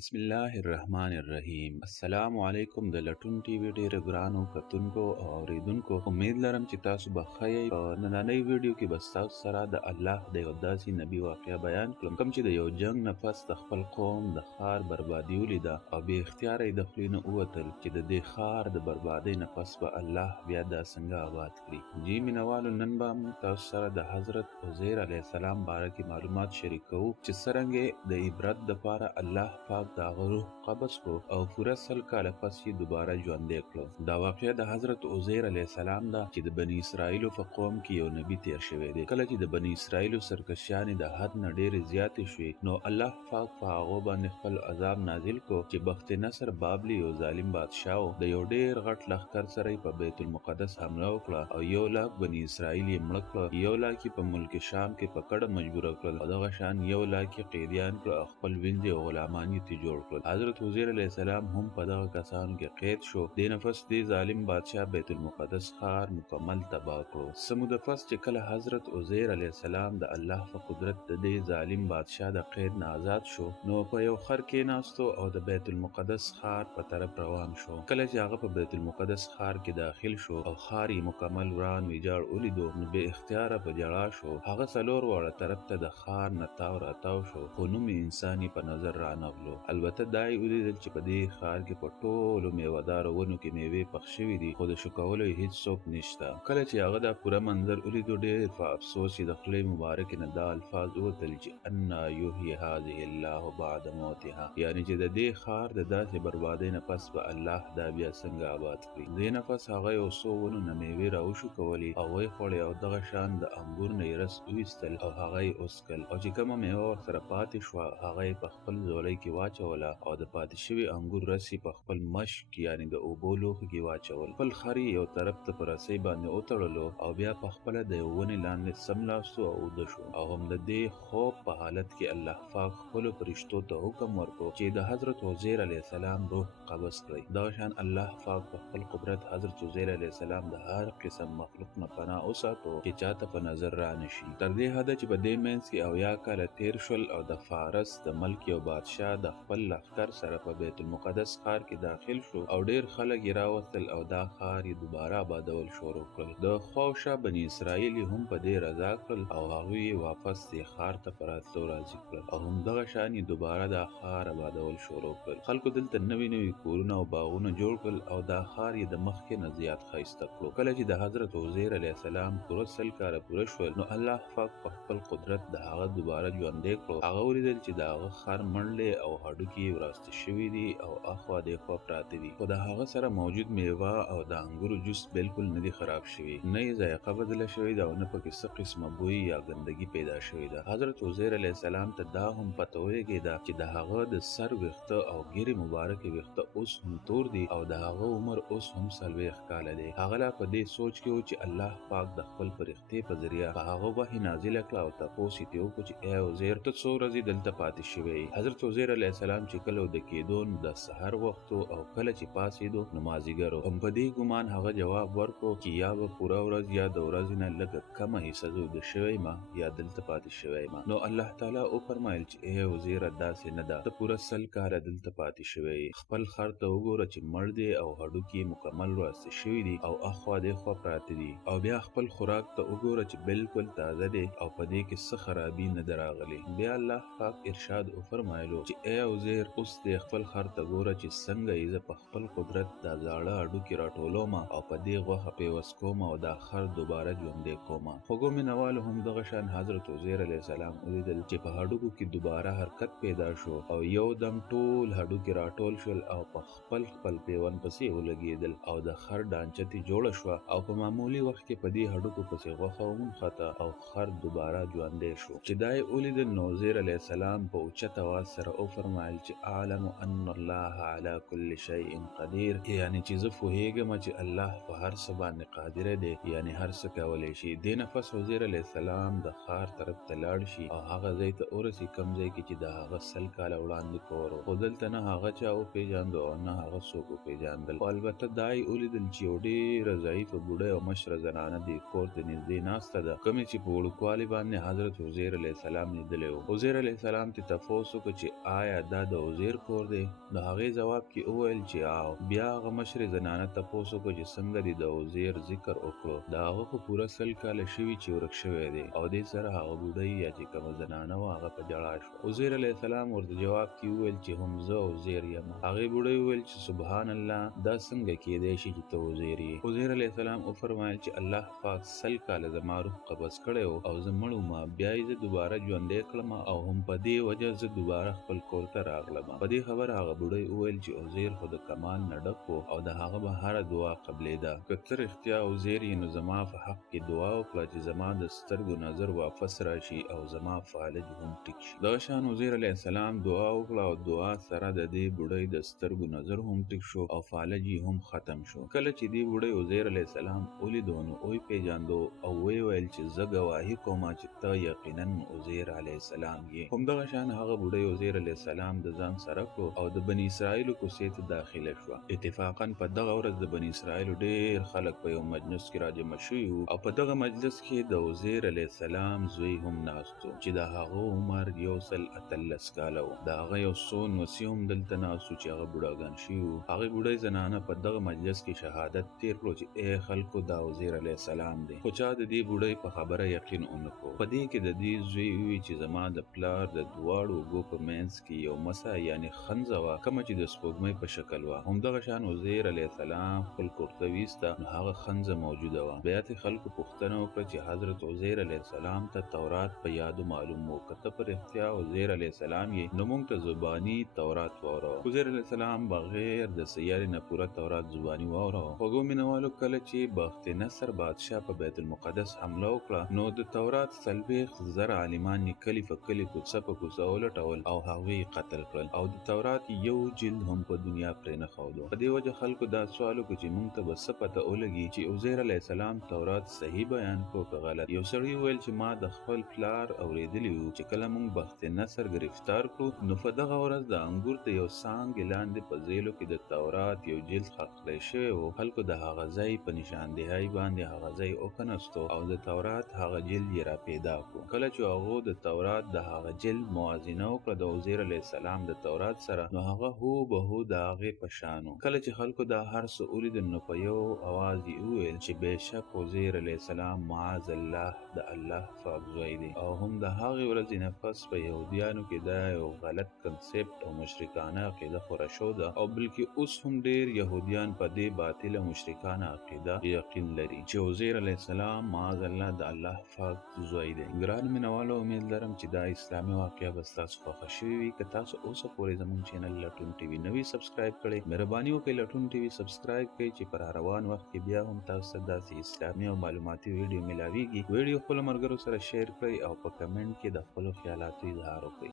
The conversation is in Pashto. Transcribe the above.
بسم الله الرحمن الرحیم. السلام علیکم د لټون ټي وي ډیرو ګرانو کتونکو او اوریدونکو. امید لرم چې تاسو به ښه یئ. په نننۍ ویډیو کې به ستاسو سره د الله د یو داسې نبي واقعه بیان کړم کوم چې د یو جنگ نه پس د خپل قوم د ښار بربادي ولیده او بې اختیاره یې د خولې نه ووتل چې د دې ښار د بربادۍ نه پس به الله بیا دا څنګه آباد کړي. جی مینوالو، نن به موږ تاسو سره د حضرت عزیر علیه السلام باره کې معلومات شریکوو چې څرنګه د عبرت دپاره الله پاک د هغه روح قبض کړو او پوره 100 کاله پس یې دوباره ژوندی کړو. دا واقعه د حضرت عزیر علیه السلام ده چې د بني اسرائیلو په قوم کې یو نبی تیر شوی دی. کله چې د بني اسرائیلو سرکشیانې د حد نه ډېرې زیاتې شوې، نو الله پاک په هغو باندې خپل عذاب نازل کړو چې بخت نصر بابلي یو ظالم بادشاه و. د یو ډېر غټ لښکر سره یې په بیت المقدس حمله وکړه او 1 لاک بني اسرائیل یې مړه کړه. 1 لاک یې په ملک شام کې په کډه مجبوره کړل او دغه شان 1 لاک یې قیدیان کړه او خپل وینځې او غلامان یې جوړ کړل. حضرت عزیر علیه السلام هم په دغه کسانو کې قید شو. دې نفس دې ظالم بادشاه بیت المقدس ښار مکمل تباه کړو. سمود پس چې کله حضرت عزیر علیه السلام د الله په قدرت د دې ظالم بادشاه د قید نه آزاد شو، نو په یو خر کېناستو او د بیت المقدس ښار په طرف روان شو. کله چې هغه په بیت المقدس ښار کې داخل شو او ښار یې مکمل وران ویجاړ ولیدو، نو بې اختیاره په ژړا شو. هغه 4 واړه طرف ته د ښار نه تاو راتاو شو، خو نوم انسان په نظر رانغلو. البته دا یې ولیدل چې په دې ښار کې په ټولو میوهدارو ونو کې میوې پخ شوي دي، خو د شکولو یې هیڅ څوک نشته. کله چې هغه دا پوره منظر ولیدو، ډېر په افسوس یې د خولې مبارکې نه دا الفاظ ووتل چې انا یحیی هذه الله بعد موتها، یعنی چې د دې ښار د داسې بربادۍ نه پس به الله دا بیا څنګه آباد کړي. دې نه پس هغه یو څو ونو نه میوې راوشکولې او ویې خوړې او دغه شان د انګور نه یې رس وایستل او هغه یې وڅکل، او چې کومه میوه ورسره پاتې شوه هغه یې په خپل ځولۍ کې واچوله او د پاتې شوي انګور رس یې په خپل مشک یعنی د اوبو لوښي کې واچول. خپل خر یې یو طرف ته په رسۍ باندې وتړلو او بیا په خپله د یو ونې لاندې څملاستو او وده شو. او هم د دې خوب په حالت کې الله پاک خپلو فرشتو ته حکم ورکړو چې د حضرت عزیر علیه السلام روح قبض کړئ. دغه شان الله پاک په خپل قدرت حضرت عزیر علیه السلام د هر قسم مخلوق نه پناه وساتو چې چاته په نظر را نشي. تر دې حده چې په دې منځ کې 90 کاله تیر شول او د فارس د ملک یو بادشاه د خپل لښکر سره په بیت المقدس ښار کې داخل شو او ډیر خلک یې راوستل او دا ښار یې دوباره آبادول شروع کړل. د خواوشا بني اسرائیل هم په دې رضا کړل او هغوی یې واپس دې ښار ته په راتلو راضي کړل او همدغه شان یې دوباره دا ښار آبادول شروع کړل. خلکو دلته نوي کورونه او باغونه جوړ کړل او دا ښار یې د مخکې نه زیات ښایسته کړو. کله چې د حضرت عزیر علیه السلام پوره 100 کاله پوره شول، نو الله پاک په خپل قدرت د هغه دوباره ژوندی کړو. هغه ولیدل چې د هغه خر منډې او هډوکي یې وراسته شوي دي او اخوا دېخوا پراته دي، خو د هغه سره موجود میوه او د انګورو جوس بالکل نه دي خراب شوي، نه یې ذایقه بدله شوې ده او نه پکې څه قسمه بوی یا ګندګي پیدا شوې ده. حضرت عزیر علیه السلام ته دا هم پته ولګېده چې د هغه د سر ویښته او ګیرې مبارکې ویښته اوس هم تور دي او د هغه عمر اوس هم 40 کاله دی. هغه لا په دې سوچ کې و چې الله پاک د خپل فرښتې په ذریعه په هغه وحی نازله کړه او تپوس یې ترې وکړو چې ای عزیر، ته څو ورځې دلته پاتې شوی. حضرت عزیر علیه السلام چې کله د کېدو د سحر وخت او کله چې پاڅېدو نو مازدیګر و. هم په دې ګمان هغه جواب ورکړو چې یا به پوره ورځ یا د ورځې نه لږه کمه حصه زه ویده شوی ما یا دلته پاتې شوی ما. نو الله تعالی وفرمایل چې ای عزیره، داسې نه ده، ته پوره 100 کاله دلته پاتې شوی. خپل خر ته وګوره چې مړ دی او هډوکي مکمل راسته شوي دي او اخوا دېخوا پراته دي، او بیا خپل خوراک ته وګوره چې بالکل تازه دی او په دې کې څه خرابي نه ده راغلې. بیا الله پاک ارشاد وفرمایلو چې ای عزیر، اوس دې خپل خر ته ګوره چې څنګه یې زه په خپل قدرت دا زاړه هډوکي راټولوم او په دې غوښه پیوس کوم او دا خر دوباره ژوندی کوم. خوږو مینوالو، هم دغه شان حضرت عزیر علیه السلام ولیدل چې په هډوکو کې دوباره حرکت پیدا شو او یو دم ټول هډوکي راټول شول او په خپل پیوند پسې ولګېدل او د خر ډانچه ترې جوړه شوه او په معمولي وخت کې په دې هډوکو پسې غوښه ونښته او خر دوباره ژوندی شو. چې دا یې ولیدل، نو عزیر علیه السلام په اوچت اواز سره وفرمایل چې اعلم ان الله على كل شيء قدیر، یعنی چې زه پوهېږم چې الله په هر څه باندې قادر دی، یعنی هر څه کولی شي. دې نفس عزیر علیه السلام د ښار طرف ته لاړ شي او هغه ځای ته ورسي کوم ځای کې چې د هغه 100 کاله وړاندې کور و، خو دلته نه هغه چا وپېژانده او نه هغه څوک وپېژاندل. خو البته دا یې ولیدل چې یو ډېره ضعیفه بوډۍ او مشره زنانه دې کور ته نږدې ناسته ده، کومې چې په وړوکوالي باندې حضرت عزیر علیه السلام لیدلی و. عزیر علیه السلام ته تپوس وکړه چې آیا دا د عزیر کور دی. د هغې ځواب کې وویل چې بیا هغه مشرې زنانه تپوس وکړو چې څنګه دې د عزیر ذکر وکړو. د هغه خو پوره 100 کاله شوي چې ورک شوی دی او دې سره هغه بوډۍ یا چې کومه زنانه وه هغه په ژړا شوه. عزیر علیه السلام ورته جواب کې وویل چې هم زه عزیر یم. هغې بوډۍ وویل چې سبحان الله، دا څنګه کیدی شي چې ته عزیر یې؟ عزیر علیه السلام وفرمایل چې الله پاک 100 کاله زما روح قبض کړی و او زه مړ وم، بیا یې زه دوباره ژوندی کړم او هم په دې وجه زه دوباره خپل کور ته راغلم. په دې خبره هغه بوډۍ وویل چې عزیر خو د کمال نه ډک و او د هغه به هره دعا قبلېده. که ته رښتیا عزیر یې نو زما په حق کې دعا وکړه چې زما د سترګو نظر واپس راشي او زما فالج هم ټیک شي. دغه شان عزیر علیه السلام دعا وکړه او دعا سره د دې بوډۍ د سترګو نظر هم ټیک شو او فالج یې هم ختم شو. کله چې دې بوډۍ عزیر علیه السلام ولیدو نو ویې پیژاندو او ویې ویل چې زه ګواهي کوم چې ته یقینا عزیر علیه السلام یې. همدغه شان هغه بوډۍ عزیر علیه السلام د ځان سره کړو او د بني اسرائیلو کوڅې ته داخله شوه. اتفاقا په دغه ورځ د بني اسرائیلو ډېر خلک په یو مجلس کې راجمع شوي وو او په دغه مجلس کې د عزیر علیه السلام زوی هم ناست و چې د هغه عمر 118 کاله و. د هغه یو څو نوسي هم دلته ناست و چې هغه بوډاګان شوي وو. هغې بوډۍ زنانه په دغه مجلس کې شهادت تیر کړو چې ای خلکو دا عزیر علیه السلام دی. خو چا د دې بوډۍ په خبره یقین ونه کړو. په دې کې د دې زوی وی چې زما د پلار د دواړو اوږو په منځ کې یو مسه یعنې خنځه وه، کومه چې د سپوږمۍ په شکل وه. همدغه شان عزیر علیه السلام خپل کور ته ویسته نو هغه خنځه موجوده وه. بیا ترې خلکو پوښتنه وکړه چې حضرت عزیر علیه السلام ته تورات په یادو معلوم و، که ته په رښتیا عزیر علیه السلام یې نو موږ ته زباني تورات واوروه. عزیر علیه السلام بغیر د سیارې نه پوره تورات زباني واوروه. خوږو مینوالو، کله چې بخت نصر بادشاه په بیت المقدس حمله وکړه نو د تورات 40,000 عالمان یې کلي په کلي کوڅه په کوڅه ولټول او هغوی یې قتل کړل او د تورات یو جلد هم په دنیا پرې نه ښودو. په دې وجه خلکو دا سوال وکړو چې موږ ته به څه پته ولګي چې عزیر علیه السلام تورات صحیح بیان کړو که غلط. یو سړي وویل چې ما د خپل پلار اورېدلي وو چې کله موږ بخت نصر ګرفتار کړو نو په دغه ورځ د انګور د یو څانګې لاندې په زیلو کې د تورات یو جلد ښخ کړی شوی و. خلکو د هغه ځای په نشاندهۍ باندې هغه ځای وکنستو او د تورات هغه جلد یې را پیدا کړو. کله چې هغو د تورات د هغه جلد موازنه وکړه د عزیر علیه السلام د تورات سره نو هغه هوبهو د هغې په شان و. کله چې خلکو دا هر څه ولیدل نو په یو اواز یې وویل چې بېشک عزیر علیه السلام معاذ الله د الله پاک زوی دی. او هم د هغې ورځې نه پس په یهودیانو کې دا یو غلط کنسپټ او مشرکانه عقیده خوره شوې ده او بلکې اوس هم ډېر یهودیان په دې باطله مشرکانه عقیده یقین لري چې عزیر علیه السلام معاذ الله د الله پاک زوی دی. ګرانو مینوالو، امید لرم چې دا اسلامي واقعه به ستاسو خوښه شوې وي. که تاسو اوسه پورې زموږ چینل لټون ټي وي نه وي سبسکرایب کړی، مهرباني وکړئ لټون ټي وي سبسکرایب کړئ چې پر روان وخت کې بیا هم تاسو ته داسې اسلامي او معلوماتي ویډیو ملاویږي. ویډیو خپلو ملګرو سره شیر کړئ او په کمنټ کې د خپلو خیالاتو اظهار وکړئ.